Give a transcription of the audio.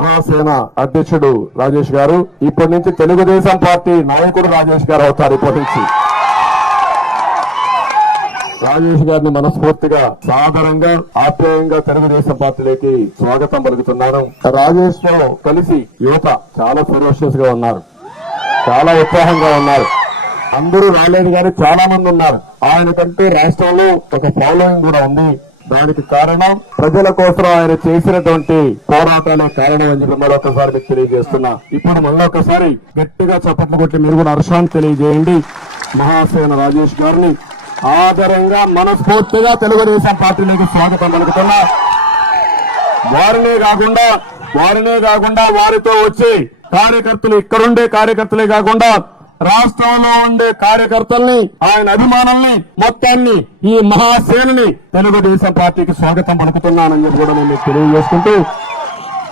మహాసేన అధ్యక్షుడు రాజేష్ గారు, ఇప్పటి నుంచి తెలుగుదేశం పార్టీ నాయకుడు రాజేష్ గారు అవుతారు. ఇప్పటి నుంచి రాజేష్ గారిని మనస్ఫూర్తిగా సాదరంగా ఆప్యాయంగా తెలుగుదేశం పార్టీలోకి స్వాగతం పలుకుతున్నాను. రాజేష్ తో కలిసి యువత చాలా ఫెరోషియస్ గా ఉన్నారు, చాలా ఉత్సాహంగా ఉన్నారు. అందరూ రాలేదు కానీ చాలా మంది ఉన్నారు. ఆయనకంటూ రాష్ట్రంలో ఒక ఫాలోయింగ్ కూడా ఉంది. దానికి కారణం ప్రజల కోసం ఆయన చేసినటువంటి పోరాటాలే కారణం అని చెప్పి మరొకసారి మీకు తెలియజేస్తున్నా. ఇప్పుడు మళ్ళొకసారి గట్టిగా చప్పట్లు కొట్టి మీరు కూడా హర్షాన్ని తెలియజేయండి. మహాసేన రాజేష్ గారిని ఆదరంగా మనస్ఫూర్తిగా తెలుగుదేశం పార్టీలోకి స్వాగతం పలుకుతున్నా. వారినే కాకుండా వారితో వచ్చి కార్యకర్తలు, ఇక్కడుండే కార్యకర్తలే కాకుండా రాష్ట్రంలో ఉండే కార్యకర్తల్ని, ఆయన అభిమానుల్ని మొత్తాన్ని, ఈ మహాసేనని తెలుగుదేశం పార్టీకి స్వాగతం పలుకుతున్నానని చెప్పి కూడా నేను తెలియజేసుకుంటూ